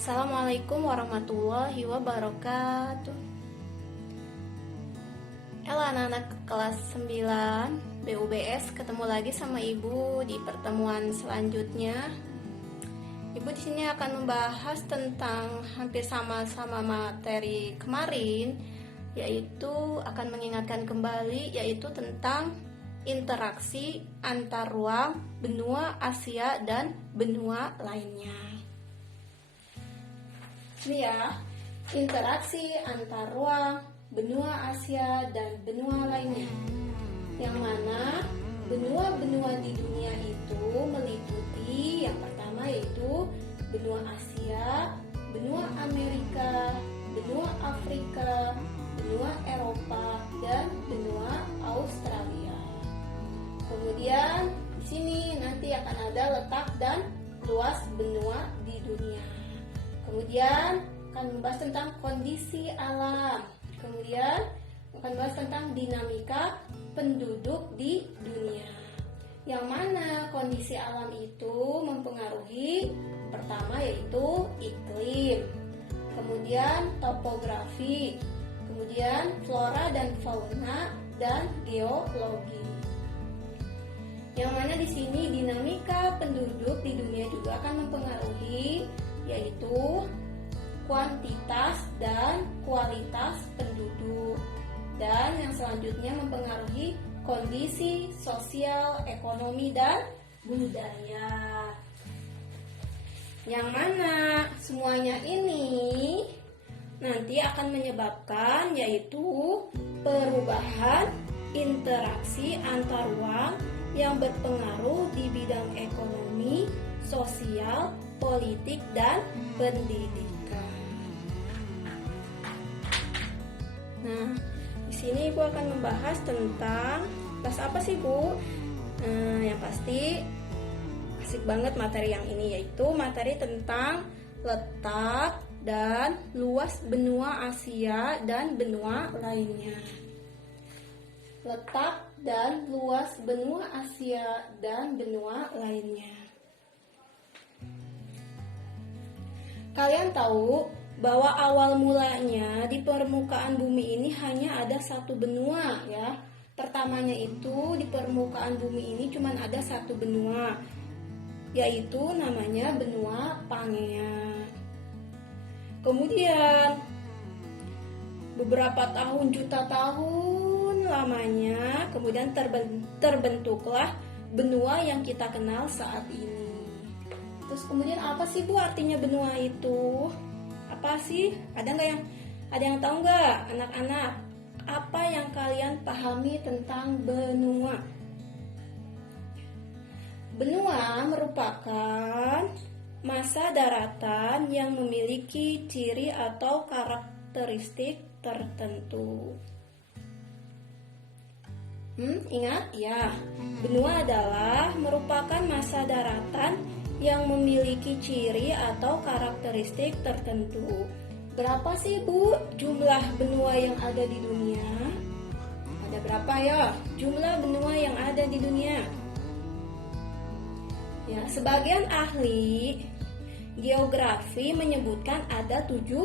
Assalamualaikum warahmatullahi wabarakatuh. Halo anak-anak kelas 9 BUBS, ketemu lagi sama Ibu di pertemuan selanjutnya. Ibu di sini akan membahas tentang hampir sama-sama materi kemarin, yaitu akan mengingatkan kembali yaitu tentang interaksi antar ruang benua Asia dan benua lainnya. Ini ya, interaksi antar ruang benua Asia dan benua lainnya, yang mana benua-benua di dunia itu meliputi yang pertama yaitu benua Asia, benua Amerika, benua Afrika, benua Eropa, dan benua Australia. Kemudian di sini nanti akan ada letak dan luas benua di dunia. Kemudian akan membahas tentang kondisi alam. Kemudian akan membahas tentang dinamika penduduk di dunia. Yang mana kondisi alam itu mempengaruhi pertama yaitu iklim, kemudian topografi, kemudian flora dan fauna, dan geologi. Yang mana di sini dinamika penduduk di dunia juga akan mempengaruhi yaitu kuantitas dan kualitas penduduk, dan yang selanjutnya mempengaruhi kondisi sosial, ekonomi, dan budaya. Yang mana semuanya ini nanti akan menyebabkan yaitu perubahan interaksi antar ruang yang berpengaruh di bidang ekonomi, sosial, politik, dan pendidikan. Nah, di sini Ibu akan membahas tentang apa sih Bu? Yang pasti asik banget materi yang ini, yaitu materi tentang letak dan luas benua Asia dan benua lainnya. Letak dan luas benua Asia dan benua lainnya. Kalian tahu bahwa awal mulanya di permukaan bumi ini hanya ada satu benua ya. Pertamanya itu di permukaan bumi ini cuma ada satu benua, yaitu namanya benua Pangea. Kemudian beberapa tahun, juta tahun lamanya, kemudian terbentuklah benua yang kita kenal saat ini. Terus kemudian apa sih Bu artinya benua itu? Apa sih? Ada yang tahu nggak anak-anak? Apa yang kalian pahami tentang benua? Benua merupakan massa daratan yang memiliki ciri atau karakteristik tertentu. Ingat ya, benua adalah merupakan massa daratan yang memiliki ciri atau karakteristik tertentu. Berapa sih Bu jumlah benua yang ada di dunia? Ada berapa ya jumlah benua yang ada di dunia? Ya, sebagian ahli geografi menyebutkan ada 7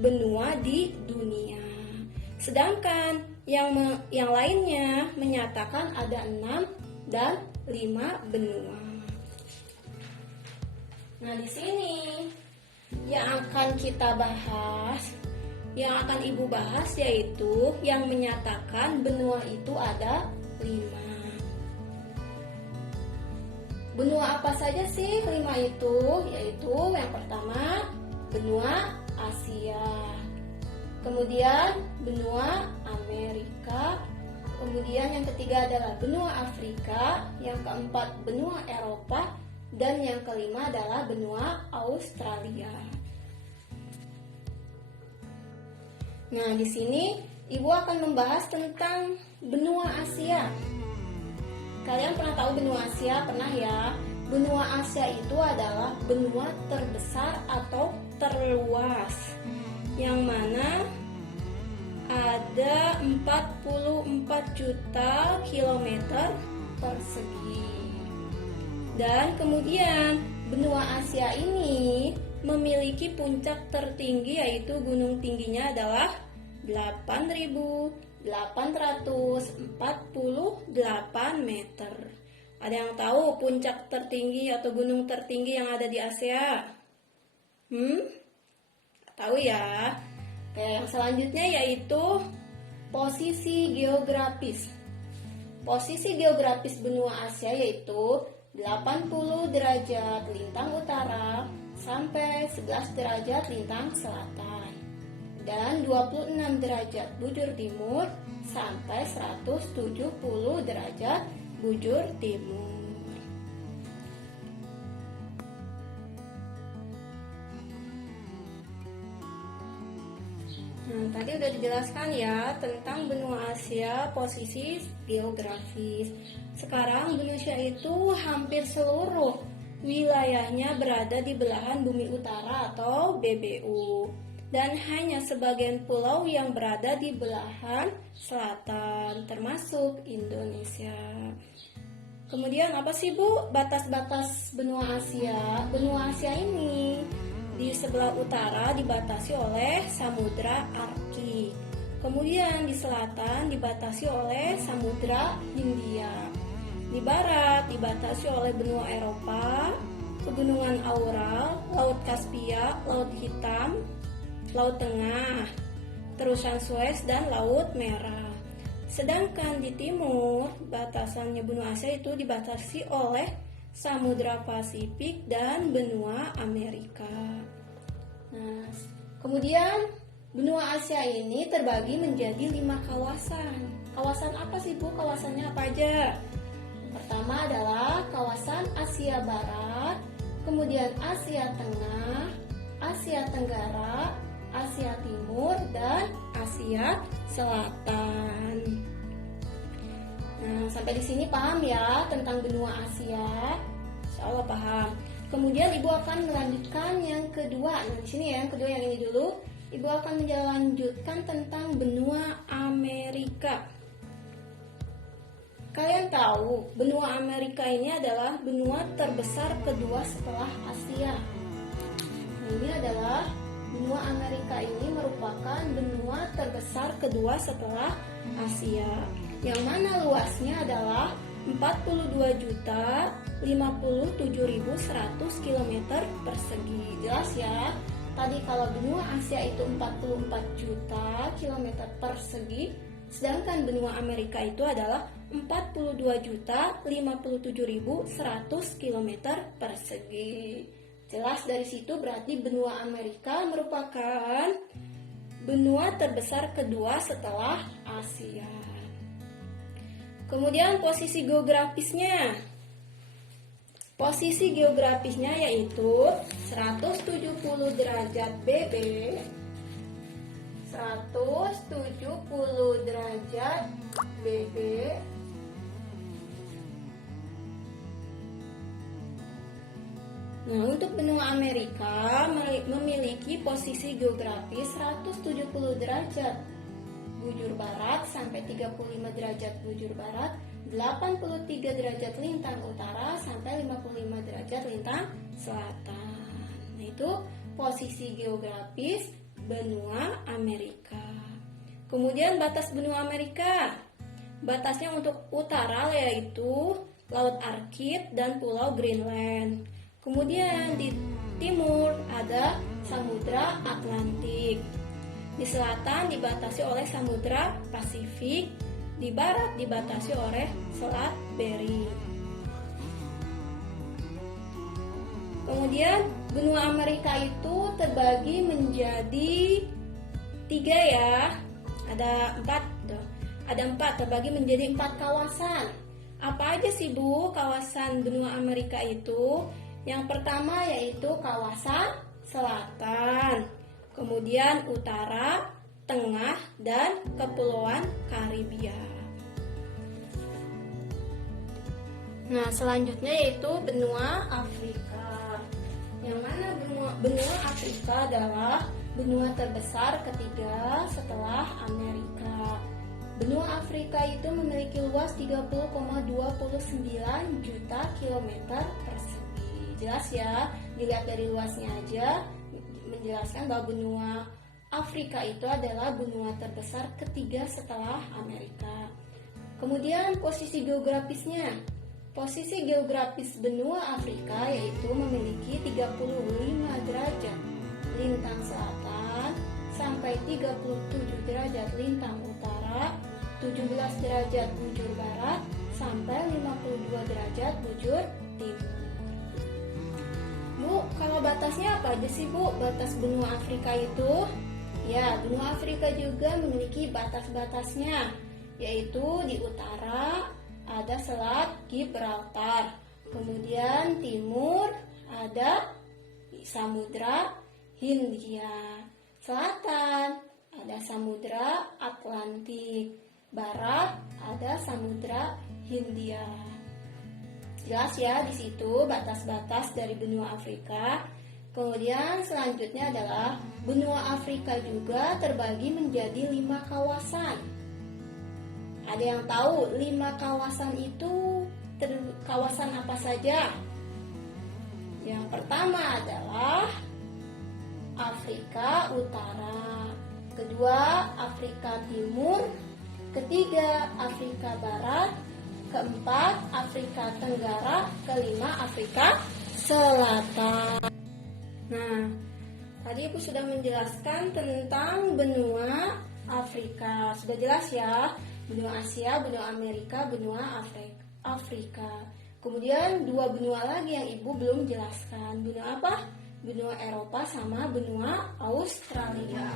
benua di dunia. Sedangkan yang lainnya menyatakan ada 6 dan 5 benua. Nah, di sini yang akan kita bahas, yang akan Ibu bahas yaitu yang menyatakan benua itu ada 5. Benua apa saja sih 5 itu? Yaitu yang pertama benua Asia, kemudian benua Amerika, kemudian yang ketiga adalah benua Afrika, yang keempat benua Eropa, dan yang kelima adalah benua Australia. Nah, di sini Ibu akan membahas tentang benua Asia. Kalian pernah tahu benua Asia? Pernah ya? Benua Asia itu adalah benua terbesar atau terluas, yang mana ada 44 juta kilometer persegi. Dan kemudian benua Asia ini memiliki puncak tertinggi, yaitu gunung tingginya adalah 8.848 meter. Ada yang tahu puncak tertinggi atau gunung tertinggi yang ada di Asia? Tahu ya? Oke, yang selanjutnya yaitu posisi geografis. Posisi geografis benua Asia yaitu 80 derajat lintang utara sampai 11 derajat lintang selatan dan 26 derajat bujur timur sampai 170 derajat bujur timur. Tadi udah dijelaskan ya tentang benua Asia, posisi geografis. Sekarang Indonesia itu hampir seluruh wilayahnya berada di belahan bumi utara atau BBU. Dan hanya sebagian pulau yang berada di belahan selatan, termasuk Indonesia. Kemudian apa sih Bu batas-batas benua Asia? Benua Asia ini di sebelah utara dibatasi oleh Samudra Arktik. Kemudian di selatan dibatasi oleh Samudra Hindia. Di barat dibatasi oleh benua Eropa, Pegunungan Aural, Laut Kaspia, Laut Hitam, Laut Tengah, Terusan Suez, dan Laut Merah. Sedangkan di timur, batasannya benua Asia itu dibatasi oleh Samudra Pasifik dan benua Amerika. Nah, kemudian benua Asia ini terbagi menjadi 5 kawasan. Kawasan apa sih Bu? Kawasannya apa aja? Pertama adalah kawasan Asia Barat, kemudian Asia Tengah, Asia Tenggara, Asia Timur, dan Asia Selatan. Nah, sampai di sini paham ya tentang benua Asia? Insya Allah paham. Kemudian Ibu akan melanjutkan yang kedua. Nah, di sini ya, yang kedua yang ini dulu. Ibu akan melanjutkan tentang benua Amerika. Kalian tahu, benua Amerika ini adalah benua terbesar kedua setelah Asia. Nah, ini adalah benua Amerika ini merupakan benua terbesar kedua setelah Asia, yang mana luasnya adalah 42.057.100 km persegi. Jelas ya? Tadi kalau benua Asia itu 44 juta km persegi, sedangkan benua Amerika itu adalah 42.057.100 km persegi. Jelas dari situ berarti benua Amerika merupakan benua terbesar kedua setelah Asia. Kemudian posisi geografisnya. Posisi geografisnya yaitu 170 derajat BB, 170 derajat BB, nah, untuk benua Amerika memiliki posisi geografis 170 derajat bujur barat sampai 35 derajat bujur barat, 83 derajat lintang utara sampai 55 derajat lintang selatan. Nah, itu posisi geografis benua Amerika. Kemudian batas benua Amerika. Batasnya untuk utara yaitu Laut Arktik dan Pulau Greenland. Kemudian di timur ada Samudra Atlantik. Di selatan dibatasi oleh Samudra Pasifik. Di barat dibatasi oleh Selat Bering. Kemudian benua Amerika itu terbagi menjadi 3 ya. Ada 4 terbagi menjadi 4 kawasan. Apa aja sih Bu kawasan benua Amerika itu? Yang pertama yaitu kawasan selatan, kemudian utara, tengah, dan kepulauan Karibia. Nah, selanjutnya yaitu benua Afrika. Yang mana benua Afrika adalah benua terbesar ketiga setelah Amerika. Benua Afrika itu memiliki luas 30,29 juta kilometer persegi. jelas ya, dilihat dari luasnya aja menjelaskan bahwa benua Afrika itu adalah benua terbesar ketiga setelah Amerika. Kemudian posisi geografisnya. Posisi geografis benua Afrika yaitu memiliki 35 derajat lintang selatan sampai 37 derajat lintang utara, 17 derajat bujur barat sampai 52 derajat bujur timur. Bu, kalau batasnya apa aja sih Bu, batas benua Afrika itu? Ya, benua Afrika juga memiliki batas-batasnya, yaitu di utara ada Selat Gibraltar, kemudian timur ada Samudra Hindia, selatan ada Samudra Atlantik, barat ada Samudra Hindia. Jelas ya di situ batas-batas dari benua Afrika. Kemudian selanjutnya adalah benua Afrika juga terbagi menjadi 5 kawasan. Ada yang tahu 5 kawasan itu kawasan apa saja? Yang pertama adalah Afrika Utara, kedua Afrika Timur, ketiga Afrika Barat, keempat Afrika Tenggara, kelima Afrika Selatan. Nah, tadi Ibu sudah menjelaskan tentang benua Afrika. Sudah jelas ya, benua Asia, benua Amerika, benua Afrika. Kemudian 2 benua lagi yang Ibu belum jelaskan. Benua apa? Benua Eropa sama benua Australia.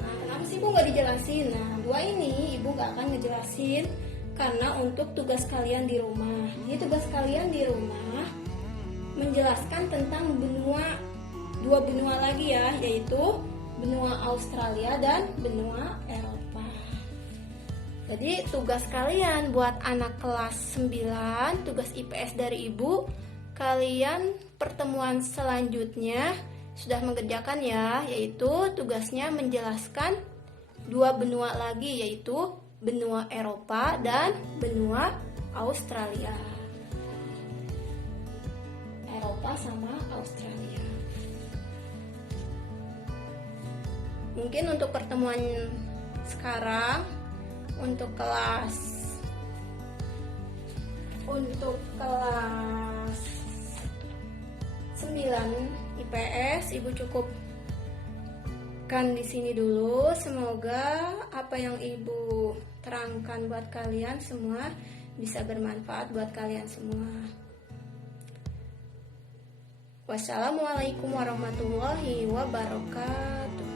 Nah, kenapa sih Ibu nggak dijelasin? Nah, 2 ini Ibu nggak akan ngejelasin karena untuk tugas kalian di rumah. Jadi tugas kalian di rumah menjelaskan tentang 2 benua lagi ya, yaitu benua Australia dan benua Eropa. Jadi tugas kalian buat anak kelas 9, tugas IPS dari Ibu, kalian pertemuan selanjutnya sudah mengerjakan ya, yaitu tugasnya menjelaskan 2 benua lagi, yaitu benua Eropa dan benua Australia. Eropa sama Australia. Mungkin untuk pertemuan sekarang untuk kelas 9 IPS Ibu cukupkan di sini dulu. Semoga apa yang Ibu terangkan buat kalian semua bisa bermanfaat buat kalian semua. Wassalamualaikum warahmatullahi wabarakatuh.